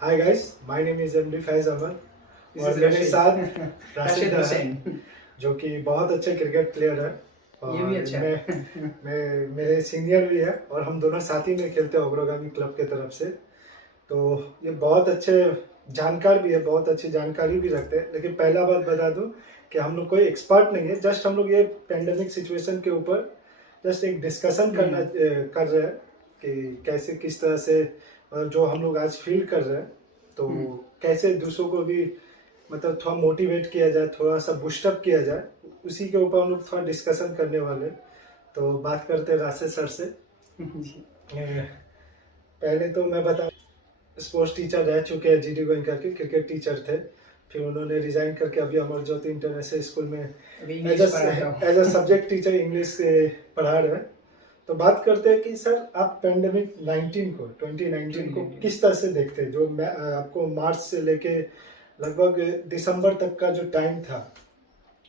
Hi guys, my name is MD Faiz Ahmed और मेरे साथ राशिद हुसैन जो कि बहुत अच्छे क्रिकेट प्लेयर है और ये भी अच्छा मैं मेरे सीनियर भी है और हम दोनों साथ ही में खेलते हैं अग्रगामी क्लब के तरफ से। तो ये बहुत अच्छे जानकार भी है, बहुत अच्छी जानकारी भी रखते हैं। लेकिन पहला बात बता दूं कि हम लोग कोई एक्सपर्ट नहीं है, जस्ट हम लोग ये पेंडेमिक सिचुएशन के ऊपर जस्ट एक डिस्कशन कर रहे हैं कि कैसे किस तरह से जो हम लोग आज फील कर रहे हैं तो कैसे दूसरों को भी मतलब थोड़ा मोटिवेट किया जाए, थोड़ा सा बूस्टअप किया जाए, उसी के ऊपर हम लोग थोड़ा डिस्कशन करने वाले। तो बात करते हैं राशिद सर से। पहले तो मैं बता, स्पोर्ट्स टीचर रह चुके हैं जीडी गोइंका के, क्रिकेट टीचर थे, फिर उन्होंने रिजाइन करके अभी अमर ज्योति इंटरनेशनल स्कूल में as a subject teacher English पढ़ा रहे हैं। तो बात करते हैं कि सर आप पेंडेमिक 2019 को किस तरह से देखते हैं? जो मैं आपको मार्च से लेके लगभग दिसंबर तक का जो टाइम था,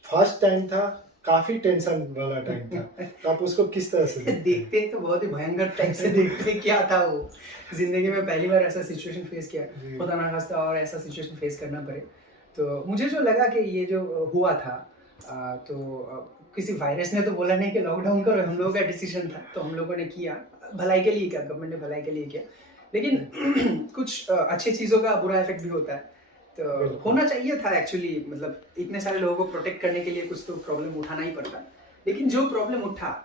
फर्स्ट टाइम था, काफी टेंशन वाला टाइम था, तो आप उसको किस तरह से देखते हैं? तो बहुत ही भयंकर टाइप से देखते हैं। क्या था वो, जिंदगी में पहली बार ऐसा सिचुएशन फेस किया, खुदा ना खास्ता और ऐसा सिचुएशन फेस करना पड़े। तो मुझे जो लगा कि ये जो हुआ था किसी वायरस ने तो बोला नहीं कि लॉकडाउन करो, हम लोगों का डिसीजन था, तो हम लोगों ने किया, भलाई के लिए किया, गवर्नमेंट ने भलाई के लिए किया। लेकिन कुछ अच्छी चीज़ों का बुरा इफेक्ट भी होता है, तो होना चाहिए था एक्चुअली। मतलब इतने सारे लोगों को प्रोटेक्ट करने के लिए कुछ तो प्रॉब्लम उठाना ही पड़ता। लेकिन जो प्रॉब्लम उठा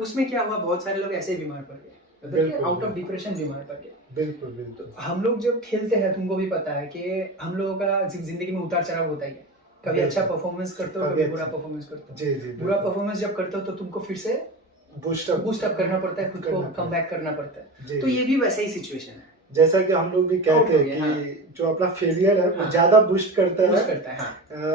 उसमें क्या हुआ, बहुत सारे लोग ऐसे ही बीमार पड़ गए, मतलब आउट ऑफ डिप्रेशन बीमार पड़ गए। बिल्कुल बिल्कुल। तो हम लोग जब खेलते हैं, तुमको भी पता है कि हम लोगों का जिंदगी में उतार चढ़ाव होता ही है। कभी अच्छा परफॉर्मेंस करते हो, कभी बुरा परफॉर्मेंस करते हो। जी जी। बुरा परफॉर्मेंस जब करते हो तो तुमको फिर से बूस्टअप करना पड़ता है, खुद को कम बैक करना पड़ता है। तो ये भी वैसा ही सिचुएशन है। जैसा कि हम लोग भी कहते हैं कि जो अपना फेलियर है वो ज्यादा बूस्ट करता है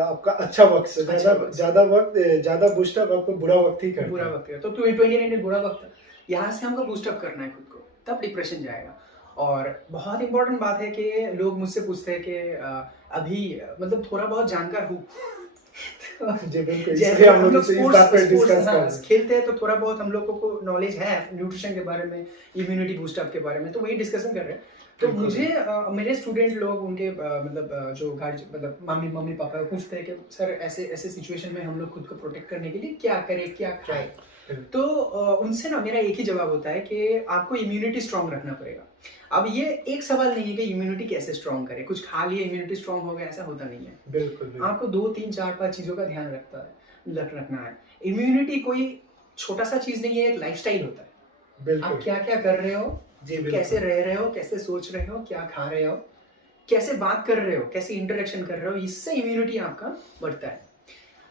आपका अच्छा वक्त से, ज्यादा बूस्टअप आपको बुरा वक्त ही करता है। तो 2019 बुरा वक्त है, यहाँ से हमको बूस्टअप करना है खुद को, तब डिप्रेशन जाएगा। और बहुत इंपॉर्टेंट बात है कि लोग मुझसे पूछते हैं कि अभी मतलब थोड़ा बहुत जानकार हूँ जैसे हम लोग स्पोर्ट्स खेलते हैं तो थोड़ा बहुत हम लोगों को नॉलेज है न्यूट्रिशन के बारे में, इम्यूनिटी बूस्टअप के बारे में, तो वही डिस्कशन कर रहे हैं। तो मुझे मेरे स्टूडेंट लोग उनके मतलब जो मतलब मम्मी पापा पूछते हैं कि सर ऐसे ऐसे सिचुएशन में हम लोग खुद को प्रोटेक्ट करने के लिए क्या करें, क्या खाएं। तो उनसे ना मेरा एक ही जवाब होता है कि आपको इम्यूनिटी स्ट्रांग रखना पड़ेगा। अब ये एक सवाल नहीं है कि इम्यूनिटी कैसे स्ट्रांग करें, कुछ खा लिए इम्यूनिटी स्ट्रांग हो गया, ऐसा होता नहीं है। बिल्कुल। आपको 2 3 4 5 चीजों का ध्यान रखना है। इम्यूनिटी कोई छोटा सा चीज नहीं है, एक लाइफस्टाइल होता है। आप क्या क्या कर रहे हो, कैसे रह रहे हो, कैसे सोच रहे हो, क्या खा रहे हो, कैसे बात कर रहे हो, कैसे इंटरेक्शन कर रहे हो, इससे इम्यूनिटी आपका बढ़ता है।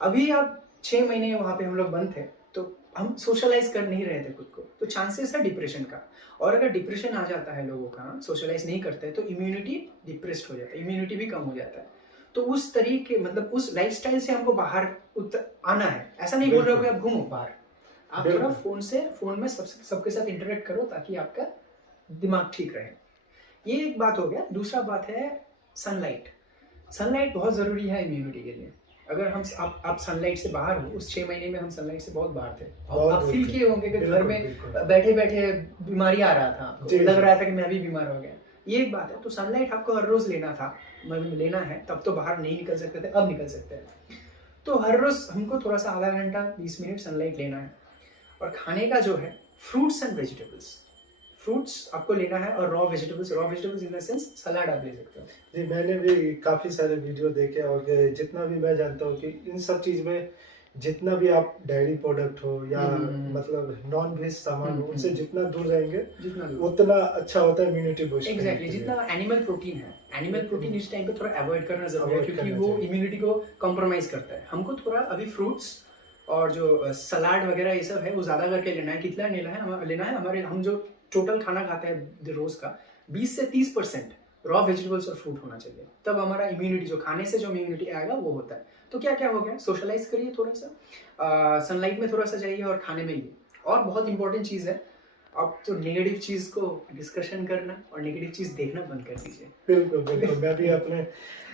अभी आप 6 महीने वहां पे हम लोग बंद थे, तो हम सोशलाइज कर नहीं रहे थे खुद को, तो चांसेस है डिप्रेशन का। और अगर डिप्रेशन आ जाता है लोगों का, सोशलाइज नहीं करते तो इम्यूनिटी डिप्रेस्ड हो जाता है, इम्यूनिटी भी कम हो जाता है। तो उस तरीके मतलब उस लाइफस्टाइल से हमको बाहर आना है। ऐसा नहीं बोल रहे हो कि आप घूमो बाहर, आप थोड़ा फोन में सबके साथ इंटरेक्ट करो ताकि आपका दिमाग ठीक रहे। ये एक बात हो गया। दूसरा बात है सनलाइट बहुत जरूरी है इम्यूनिटी के लिए। अगर हम आप सनलाइट से बाहर हो, उस 6 महीने में हम सनलाइट से बहुत बाहर थे, आप फील किए होंगे कि घर में बैठे बैठे बीमारी आ रहा था, लग रहा था कि मैं भी बीमार हो गया। ये एक बात है। तो सनलाइट आपको हर रोज लेना था, लेना है, तब तो बाहर नहीं निकल सकते थे, अब निकल सकते हैं। तो हर रोज हमको थोड़ा सा आधा घंटा 20 मिनट सनलाइट लेना है। और खाने का जो है फ्रूट्स एंड वेजिटेबल्स, फ्रूट्स आपको लेना है, और raw vegetables in the sense सलाद आप ले सकते हो। जी, मैंने भी काफ़ी सारे वीडियो देखे और जितना भी मैं जानता हूँ कि इन सब चीज़ में जितना भी आप डेयरी प्रोडक्ट हो या मतलब नॉन वेज सामान हो, उनसे जितना दूर रहेंगे उतना अच्छा होता है इम्यूनिटी बूस्ट। एग्जैक्टली। जितना एनिमल प्रोटीन इस टाइम पे थोड़ा अवॉइड करना जरूरी है, क्योंकि वो इम्यूनिटी को कॉम्प्रोमाइज करता है। हमको थोड़ा अभी फ्रूट्स और जो सलाद वगैरह ये सब है वो ज्यादा करके लेना है। कितना लेना है हमारे, हम जो टोटल खाना खाते हैं रोज का 20 से 30% रॉ वेजिटेबल्स और फ्रूट होना चाहिए, तब हमारा इम्यूनिटी जो खाने से जो इम्यूनिटी आएगा वो होता है। तो क्या क्या हो गया, सोशलाइज करिए थोड़ा सा, सनलाइट में थोड़ा सा जाइए और खाने में ही। और बहुत इंपॉर्टेंट चीज़ है, आप तो नेगेटिव चीज़ को डिस्कशन करना और नेगेटिव चीज़ देखना बंद कर दीजिए। बिल्कुल। मैं भी अपने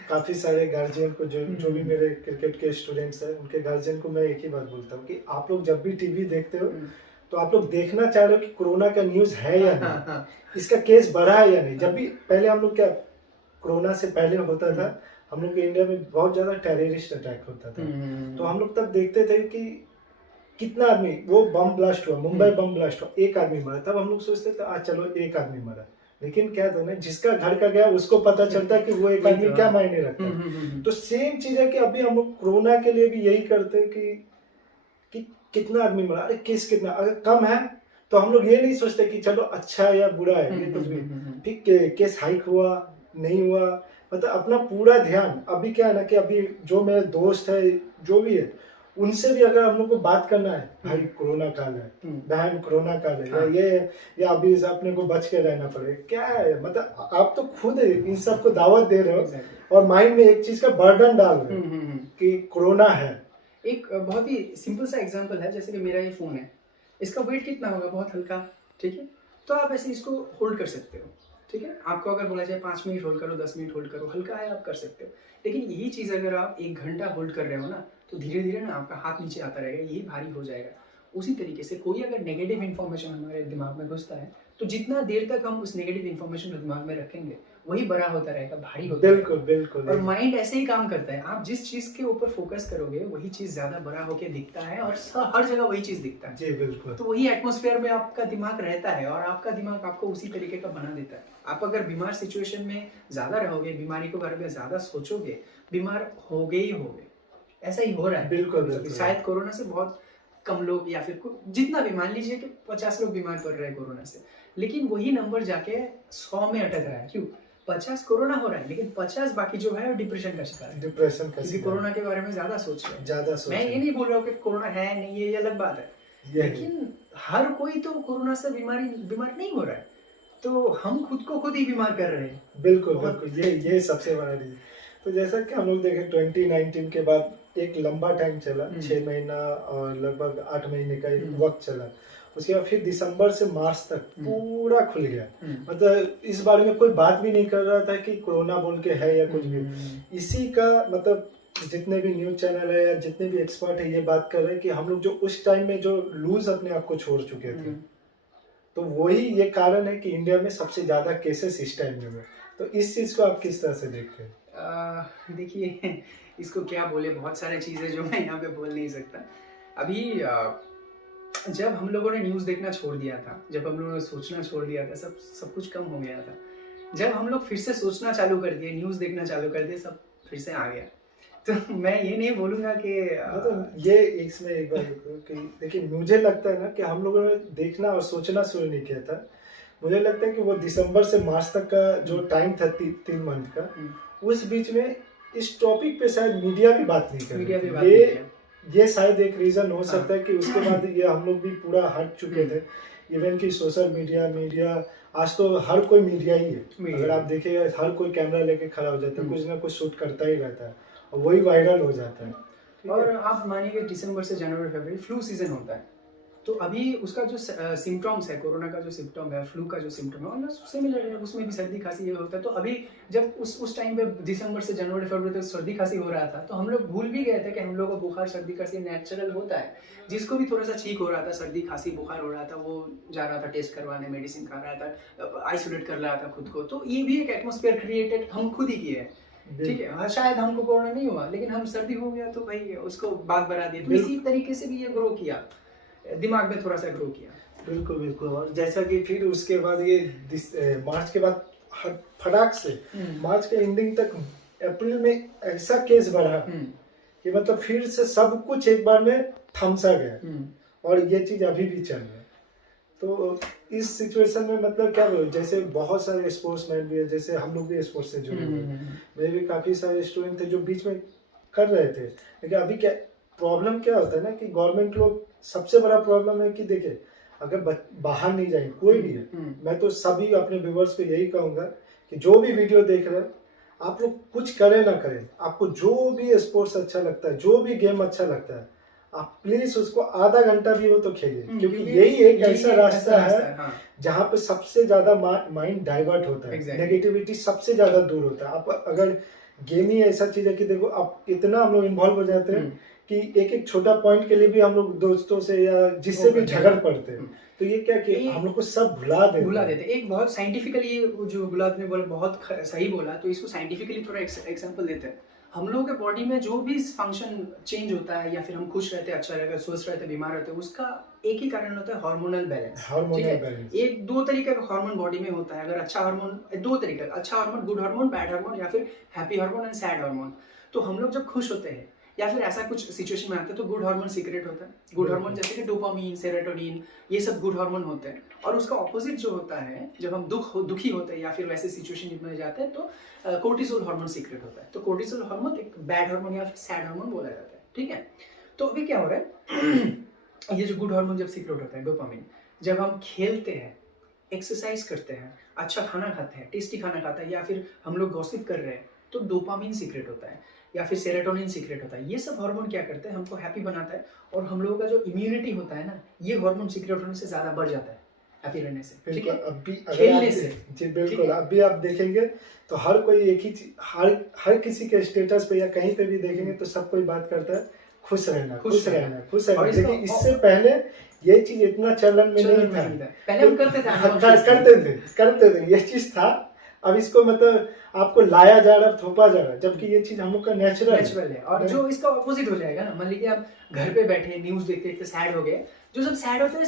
काफ़ी सारे गार्जियन को जो भी मेरे क्रिकेट के स्टूडेंट्स हैं, उनके गार्जियन को मैं एक ही बात बोलता हूँ कि आप लोग जब भी टीवी देखते हो तो आप लोग देखना चाह रहे हो कि कोरोना का न्यूज़ है या नहीं, इसका केस बढ़ा है या नहीं। जब भी पहले हम लोग क्या कोरोना से पहले होता था, हम लोग के इंडिया में बहुत ज्यादा टेररिस्ट अटैक होता था। तो हम लोग तब देखते थे कि कितना आदमी, वो बम ब्लास्ट हुआ, मुंबई बम ब्लास्ट हुआ, एक आदमी मरा, तब हम लोग सोचते थे आज चलो एक आदमी मरा, लेकिन क्या था ना, जिसका घर का गया उसको पता चलता कि वो एक आदमी क्या मायने रखता है। तो सेम चीज है कि अभी हम लोग कोरोना के लिए भी यही करते हैं कि कितना आदमी मरा, अरे केस कितना, अगर कम है तो हम लोग ये नहीं सोचते कि चलो अच्छा है या बुरा है, ये कुछ भी ठीक, केस हाइक हुआ नहीं हुआ, मतलब अपना पूरा ध्यान। अभी क्या है ना कि अभी जो मेरे दोस्त है जो भी है, उनसे भी अगर हम लोग को बात करना है, भाई कोरोना काल है, बहन कोरोना काल है, हाँ। या अभी से अपने को बच के रहना पड़ेगा, क्या है, मतलब आप तो खुद इन सबको दावत दे रहे हो और माइंड में एक चीज का बर्डन डाल रहे हो कि कोरोना है। एक बहुत ही सिंपल सा एग्जांपल है, जैसे कि मेरा ये फोन है, इसका वेट कितना होगा, बहुत हल्का, ठीक है, तो आप ऐसे इसको होल्ड कर सकते हो, ठीक है, आपको अगर बोला जाए 5 मिनट होल्ड करो, 10 मिनट होल्ड करो, हल्का है, आप कर सकते हो। लेकिन यही चीज़ अगर आप 1 घंटा होल्ड कर रहे हो ना, तो धीरे धीरे ना आपका हाथ नीचे आता रहेगा, यही भारी हो जाएगा। उसी तरीके से कोई अगर नेगेटिव इन्फॉर्मेशन हमारे दिमाग में घुसता है, तो जितना देर तक हम उस नेगेटिव इन्फॉर्मेशन को दिमाग में रखेंगे, वही बड़ा होता रहेगा, भारी होता रहेगा। बिल्कुल बिल्कुल। और माइंड ऐसे ही काम करता है, आप जिस चीज के ऊपर फोकस करोगे वही चीज ज्यादा बड़ा होके दिखता है, और हर जगह वही चीज दिखता है। जी बिल्कुल। तो वही एटमॉस्फेयर में आपका दिमाग रहता है, और आपका दिमाग आपको उसी तरीके का बना देता है। आप अगर बीमार सिचुएशन में ज्यादा रहोगे, बीमारी के बारे में ज्यादा सोचोगे, बीमार होगे ही होगे। ऐसा ही हो रहा है। बिल्कुल शायद कोरोना से बहुत कम लोग, या फिर जितना भी, मान लीजिए कि 50 लोग बीमार पड़ रहे हैं कोरोना से, लेकिन वही नंबर जाके 100 में अटक रहा है। क्यों? 50 कोरोना हो रहा है, लेकिन 50 बाकी जो है डिप्रेशन का शिकार है, डिप्रेशन का क्योंकि कोरोना के बारे में ज्यादा सोच रहे हैं। ज्यादा सोच। मैं ये नहीं बोल रहा हूँ कि कोरोना है नहीं, ये अलग बात है, लेकिन हर कोई तो कोरोना से बीमार नहीं हो रहा है, तो हम खुद को खुद ही बीमार कर रहे हैं। बिल्कुल बिल्कुल, ये सबसे बड़ा रीजन। तो जैसा कि हम लोग देखें 2019 के बाद एक लंबा टाइम चला, 6 महीना और लगभग 8 महीने का एक वक्त चला, उसके बाद फिर दिसंबर से मार्च तक पूरा खुल गया। मतलब इस बारे में कोई बात भी नहीं कर रहा था कि कोरोना बोल के है या कुछ भी। इसी का मतलब जितने भी न्यूज चैनल है या जितने भी एक्सपर्ट है ये बात कर रहे हैं कि हम लोग जो उस टाइम में जो लूज अपने आप को छोड़ चुके थे, तो वही ये कारण है कि इंडिया में सबसे ज्यादा केसेस इस टाइम में हुए। तो इस चीज को आप किस तरह से देखते हैं? देखिए, इसको क्या बोले, बहुत सारी चीजें जो मैं यहाँ पे बोल नहीं सकता। अभी जब हम लोगों ने न्यूज़ देखना छोड़ दिया था, जब हम लोगों ने सोचना छोड़ दिया था, सब कुछ कम हो गया था। जब हम लोग फिर से सोचना चालू कर दिए, न्यूज़ देखना चालू कर दिए, सब फिर से आ गया। तो मैं ये नहीं बोलूँगा कि मतलब ये इसमें एक बार कि देखिए, मुझे लगता है ना कि हम लोगों ने देखना और सोचना शुरू नहीं किया था। मुझे लगता है कि वो दिसंबर से मार्च तक का जो टाइम था 3 मंथ का, उस बीच में इस टॉपिक पे शायद मीडिया भी बात नहीं कर रही थी। ये शायद एक रीजन हो सकता है कि उसके बाद ये हम लोग भी पूरा हट चुके थे। इवन कि सोशल मीडिया आज तो हर कोई मीडिया ही है। अगर आप देखिएगा, हर कोई कैमरा लेके खड़ा हो जाता है, कुछ ना कुछ शूट करता ही रहता है और वही वायरल हो जाता है। और आप मानिए दिसंबर से जनवरी फरवरी फ्लू सीजन होता है, तो अभी उसका जो सिम्टम्स है, कोरोना का जो सिम्टम है, फ्लू का जो सिम्टम है, और सिमिलर है, उसमें भी सर्दी खांसी ये होता है। तो अभी जब उस टाइम पे दिसंबर से जनवरी फरवरी तक सर्दी खांसी हो रहा था, तो हम लोग भूल भी गए थे कि हम लोग को बुखार सर्दी खांसी नेचुरल होता है। जिसको भी थोड़ा सा ठीक हो रहा था, सर्दी खांसी बुखार हो रहा था, वो जा रहा था टेस्ट करवाने, मेडिसिन खा रहा था, आइसोलेट कर रहा था खुद को। तो ये भी एक एटमोस्फेयर क्रिएटेड हम खुद ही किए हैं, ठीक है। शायद हमको कोरोना नहीं हुआ, लेकिन हम सर्दी हो गया तो भाई उसको बात बढ़ा दिया। तो इसी तरीके से भी ये ग्रो किया, दिमाग में थोड़ा सा ग्रो किया। बिल्कुल बिल्कुल। और जैसा कि फिर उसके बाद ये मार्च के बाद फटाक से मार्च के एंडिंग तक अप्रैल में ऐसा केस बढ़ा कि मतलब फिर से सब कुछ एक बार में थमसा गया, और ये चीज अभी भी चल रहा है। तो इस सिचुएशन में मतलब क्या बोलूं, जैसे बहुत सारे स्पोर्ट्समैन भी है, जैसे हम लोग भी स्पोर्ट्स से जुड़े हुए हैं, मेरे भी काफी सारे स्टूडेंट थे जो बीच में कर रहे थे। लेकिन अभी क्या प्रॉब्लम क्या होता है ना कि गवर्नमेंट लोग, सबसे बड़ा प्रॉब्लम है कि देखिए, अगर बाहर नहीं जाएंगे कोई भी है, मैं तो सभी अपने व्यूवर्स पे यही कहूंगा कि जो भी वीडियो देख रहे हैं, आप लोग कुछ करें ना करें, आपको जो भी स्पोर्ट्स अच्छा लगता है, जो भी गेम अच्छा लगता है, आप प्लीज उसको आधा घंटा भी हो तो खेलिए, क्योंकि यही एक ऐसा रास्ता है जहाँ पे सबसे ज्यादा माइंड डाइवर्ट होता है, नेगेटिविटी सबसे ज्यादा दूर होता है। आप अगर गेम ही ऐसा चीज है कि देखो अब इतना हम लोग इन्वॉल्व हो जाते हैं कि एक एक छोटा पॉइंट के लिए भी हम लोग दोस्तों से या जिससे भी झगड़ पड़ते हैं। तो ये क्या कि हम लोग को सब भुला देते एक बहुत साइंटिफिकली, जो गुलाब ने बोला बहुत सही बोला, तो इसको साइंटिफिकली थोड़ा एग्जांपल देते हैं। हम लोगों के बॉडी में जो भी फंक्शन चेंज होता है, या फिर हम खुश रहते हैं, अच्छा रहते हैं, स्वस्थ रहते हैं, बीमार रहते हैं, उसका एक ही कारण होता है हार्मोनल बैलेंस। हार्मोनल बैलेंस एक दो तरीके का हार्मोन बॉडी में होता है। अगर अच्छा हार्मोन, दो तरीके का, अच्छा hormone, good hormone, bad hormone, या फिर happy hormone and sad hormone. तो हम लोग जब खुश होते हैं या फिर ऐसा कुछ सिचुएशन में आते हैं तो गुड हार्मोन सीक्रेट होता है। गुड हार्मोन जैसे कि डोपामीन, सेरोटोनिन, ये सब गुड हार्मोन होते हैं। और उसका ऑपोजिट जो होता है, जब हम दुखी होते हैं या फिर वैसे सिचुएशन में जाते हैं, तो कोर्टिसोल हार्मोन सीक्रेट होता है। तो कोर्टिसोल हार्मोन एक बैड हार्मोन या फिर सैड हार्मोन बोला जाता है, ठीक है। तो अभी क्या हो रहा है ये जो गुड हार्मोन जब सीक्रेट होता है, डोपामीन, जब हम खेलते हैं, एक्सरसाइज करते हैं, अच्छा खाना खाते हैं, टेस्टी खाना खाते हैं, या फिर हम लोग गॉसिप कर रहे हैं, तो डोपामीन सीक्रेट होता है या फिर सेरोटोनिन सीक्रेट होता है। ये सब हार्मोन क्या करते हैं, हमको हैप्पी बनाता है, और हम लोगों का जो इम्यूनिटी होता है ना, ये हार्मोन सीक्रेट होने से ज्यादा बढ़ जाता है हैप्पी रहने से, ठीक है, खेलने से। जी बिल्कुल। अभी आप देखेंगे तो हर कोई एक ही चीज, हर किसी के स्टेटस पे या कहीं पे भी देखेंगे तो सब कोई बाथ करता है खुश रहना, खुश रहना, खुश रहना। लेकिन इससे पहले ये चीज इतना चलन में नहीं था। पहले हम करते थे ये चीज था। अब इसको मतलब आपको लाया जा रहा है, थोपा जा रहा है, जबकि ये चीज हम लोग का नेचुरल है। और जो इसका ऑपोजिट हो जाएगा ना, मान लीजिए आप घर पे बैठे न्यूज देखते देखते सैड हो गए, जो सब सैड होते हैं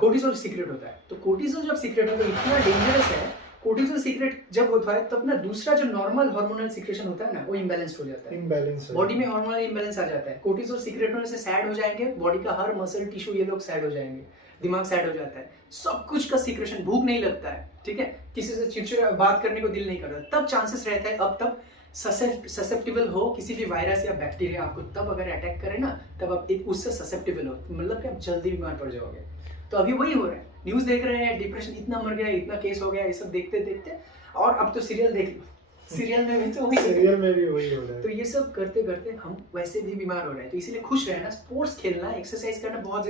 कोर्टिसोल सीक्रेट होता है। तो कोर्टिसोल जब सीक्रेट होता है, इतना डेंजरस है। कोर्टिसोल सीक्रेट जब होता है तब ना दूसरा जो नॉर्मल हार्मोनल सीक्रेशन होता है ना, वो इम्बैलेंस हो जाता है, बॉडी में हार्मोनल इम्बैलेंस आ जाता है। कोर्टिसोल सीक्रेट होने से सैड हो जाएंगे, बॉडी का हर मसल टिश्यू ये लोग सैड हो जाएंगे, दिमाग सैड हो जाता है, सब कुछ का सीक्रेशन, भूख नहीं लगता है, ठीक है, किसी से चिड़चिड़ा बात करने को दिल नहीं करता। तब चांसेस रहता है अब तब ससेप्टिबल हो किसी भी वायरस या बैक्टीरिया, आपको तब अगर अटैक करे ना, तब आप उससे ससेप्टिबल हो, मतलब कि आप जल्दी बीमार पड़ जाओगे। तो अभी वही हो रहा है, न्यूज देख रहे हैं, डिप्रेशन इतना मर गया, इतना केस हो गया, ये सब देखते देखते, और अब तो सीरियल देख लो, सीरियल में भी तो वही हो रहा है। तो ये सब करते करते हम वैसे भी बीमार हो रहे हैं। तो इसीलिए खुश रहना, स्पोर्ट्स खेलना, एक्सरसाइज करना बहुत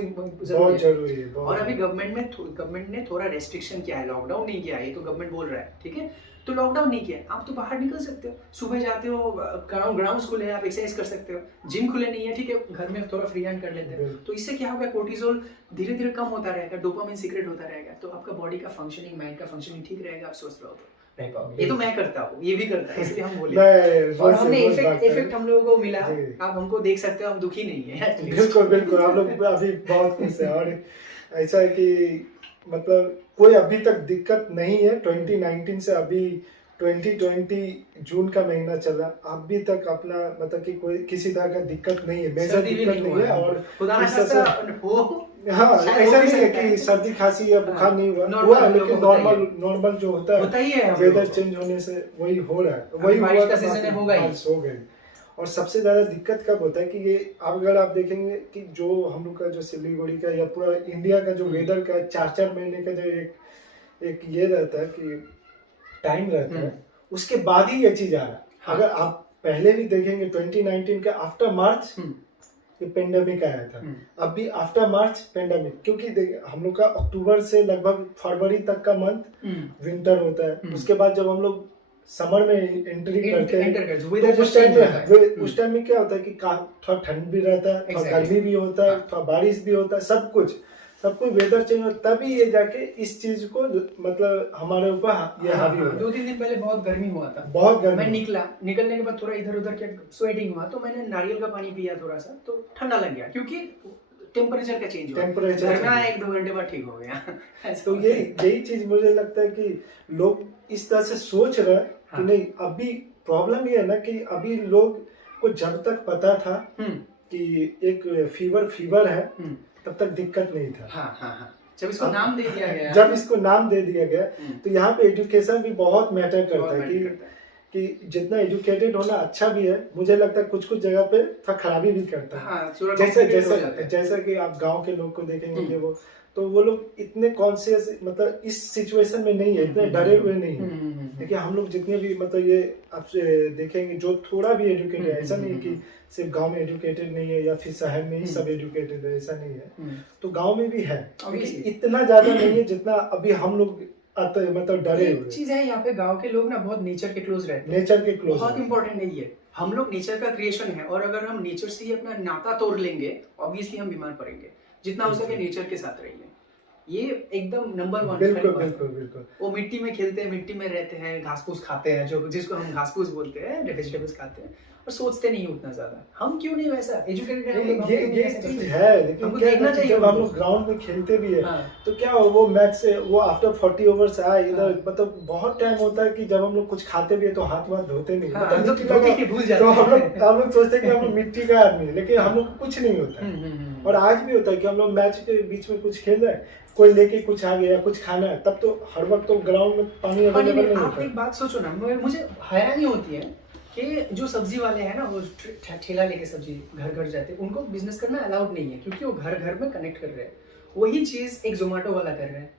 जरूरी है। और अभी गवर्नमेंट ने थोड़ा रेस्ट्रिक्शन किया है, लॉकडाउन नहीं किया, ये तो गवर्नमेंट बोल रहा है, ठीक है। तो लॉकडाउन नहीं किया, आप तो बाहर निकल सकते हो, सुबह जाते हो, ग्राउंड खुले हैं, आप एक्सरसाइज कर सकते हो, जिम खुले नहीं है, ठीक है, घर में थोड़ा फ्री हैंड कर लेते हैं। तो इससे क्या होगा, कोर्टिसोल धीरे धीरे कम होता रहेगा, डोपामिन सीक्रेट होता रहेगा, तो आपका बॉडी का फंक्शनिंग, माइंड का फंक्शनिंग ठीक रहेगा, आप स्वस्थ रह पाओगे। ये तो मैं करता हूँ, ये भी करता है, इसलिए हम बोले। और हमने इफेक्ट हम लोगों को मिला, आप हमको देख सकते हो, हम दुखी नहीं है। बिल्कुल आप लोग अभी बहुत खुश है। और ऐसा है कि मतलब कोई अभी तक दिक्कत नहीं है। 2019 से अभी 2020 जून का महीना चला, अभी तक अपना मतलब कि कोई किसी तरह का दिक्कत नहीं है, मेजर दिक्कत नहीं है। और हाँ, ऐसा नहीं है कि सर्दी खांसी या बुखार नहीं हुआ है, लेकिन नॉर्मल जो होता है वेदर चेंज होने से वही हो रहा है, वही बारिश का सीजन है, हो गए। और सबसे ज्यादा दिक्कत कब होता है कि ये अगर आप देखेंगे कि जो हम लोग का जो सिलीगुड़ी का या पूरा इंडिया का जो वेदर का 4-4 महीने का जो एक ये रहता है कि टाइम रहता है, उसके बाद ही ये चीज आ रहा है। हाँ। अगर आप पहले भी देखेंगे 2019 का आफ्टर मार्च ये पेंडेमिक आया था, अब भी आफ्टर मार्च पेंडेमिक, क्योंकि हम लोग का अक्टूबर से लगभग फरवरी तक का मंथ विंटर होता है। उसके बाद जब हम लोग समर में एंट्री करते हैं तो उस टाइम में क्या होता है कि थोड़ा ठंड भी रहता है, थोड़ा गर्मी भी होता है, थोड़ा बारिश भी होता है, सब कुछ वेदर चेंज होता है। तभी ये जाके इस चीज को मतलब हमारे ऊपर ये हावी हुआ। 2-3 दिन पहले बहुत गर्मी हुआ था, बहुत गर्मी। मैं निकलने के बाद थोड़ा इधर उधर क्या स्वेटिंग हुआ, तो मैंने नारियल का पानी पिया थोड़ा सा, तो ठंडा लग गया, क्योंकि टेम्परेचर का चेंज हुआ, घर में आया 1-2 घंटे बाद ठीक हो गया। तो यही चीज मुझे लगता है कि लोग इस तरह से सोच रहे हैं कि नहीं, अभी प्रॉब्लम ये है ना कि अभी लोग को जब तक पता था कि एक फीवर है, तब तक दिक्कत नहीं था। हाँ। जब इसको नाम दे दिया गया तो यहाँ पे एजुकेशन भी बहुत मैटर करता है कि जितना एजुकेटेड होना अच्छा भी है, मुझे लगता है कुछ जगह पे थोड़ा खराबी भी करता है। हाँ, जैसा कि आप गांव के लोग को देखेंगे वो लोग इतने कॉन्शियस मतलब इस सिचुएशन में नहीं है, इतने डरे हुए नहीं है। देखिए हम लोग जितने भी मतलब ये आपसे देखेंगे जो थोड़ा भी एजुकेटेड है, ऐसा नहीं कि सिर्फ गांव में एजुकेटेड नहीं है या फिर शहर में ही सब एजुकेटेड है, ऐसा नहीं है। तो गांव में भी है, इतना ज्यादा नहीं है जितना अभी हम लोग मतलब डरे एक हुए, चीज है यहाँ पे गांव के लोग ना बहुत नेचर के क्लोज रहते हैं, नेचर के क्लोज बहुत इंपॉर्टेंट है ये। हम लोग नेचर का क्रिएशन है, और अगर हम नेचर से ही अपना नाता तोड़ लेंगे ऑब्वियसली हम बीमार पड़ेंगे। जितना हो सके नेचर के साथ रहिए, ये एकदम नंबर वन। बिल्कुल बिल्कुल बिल्कुल। वो मिट्टी में खेलते हैं, मिट्टी में रहते हैं, घास फूस खाते हैं, जो जिसको हम घास फूस बोलते हैं, वेजिटेबल्स खाते हैं, और सोचते नहीं उतना ज्यादा। हम क्यों नहीं वैसा एजुकेटेड है? ये चीज है, लेकिन क्या है कि जब हम लोग ग्राउंड में खेलते भी है तो क्या वो मैच से वो आफ्टर 40 ओवर्स आए इधर, मतलब बहुत टाइम होता है कि जब हम लोग कुछ खाते भी है तो हाथ वाथ धोते नहीं, तो हम लोग सोचते हैं कि हम लोग मिट्टी का आदमी है, लेकिन हम लोग कुछ नहीं होता। और आज भी होता है कि हम लोग मैच के बीच में कुछ खेल रहे हैं, कोई लेके कुछ आ गया, कुछ खाना है, तब तो हर वक्त तो ग्राउंड में पानी अवेलेबल नहीं होता। आप एक बात सोचो ना, मुझे हैरानी होती है कि जो सब्जी वाले हैं ना, वो ठेला लेके सब्जी घर घर जाते हैं, उनको बिजनेस करना अलाउड नहीं है क्योंकि वो घर घर में कनेक्ट कर रहे हैं। वही चीज एक जोमेटो वाला कर रहे हैं,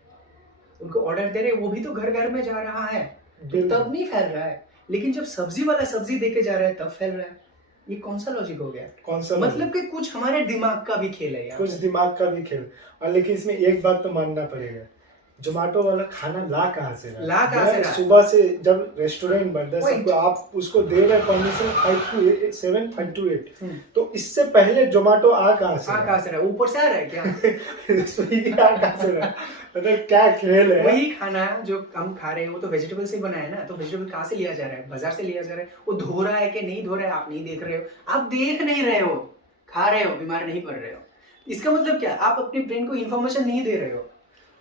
उनको ऑर्डर दे रहे हैं, वो भी तो घर घर में जा रहा है, तो तब नहीं फैल रहा है। लेकिन जब सब्जी वाला सब्जी देके जा रहा है तब फैल रहा है। ये कौन सा लॉजिक हो गया? कौन सा मतलब कि कुछ हमारे दिमाग का भी खेल है यार, कुछ दिमाग का भी खेल। और लेकिन इसमें एक बात तो मानना पड़ेगा, जोमेटो वाला खाना ला कहाँ से रहा? सुबह से जब रेस्टोरेंट बन रहा है सबको, आप उसको दे रहे परमिशन 5 to 7, 5 to 8, तो इससे पहले जोमेटो आ कहाँ से रहा? ऊपर से आ रहा है क्या? स्विगी आ कहाँ से रहा? मतलब क्या खेल है? वही खाना जो हम खा रहे हैं वो तो वेजिटेबल से बना है ना, तो वेजिटेबल कहाँ से लिया जा रहा है? बाजार से लिया जा रहा है। वो धो रहा है कि नहीं धो रहा है आप नहीं देख रहे हो, आप देख नहीं रहे हो, खा रहे हो, बीमार नहीं पड़ रहे हो। इसका मतलब क्या? आप अपने ब्रेन को इन्फॉर्मेशन नहीं दे रहे हो।